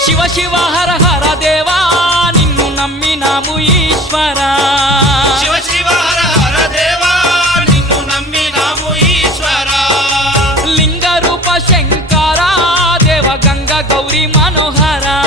శివ శివ హర హర దేవా నిన్ను నమ్మినాము ఈశ్వరా శివ శివ హర హర దేవా నిన్ను నమ్మినాము ఈశ్వరా లింగ రూప శంకరా దేవ గంగ గౌరీ మనోహరా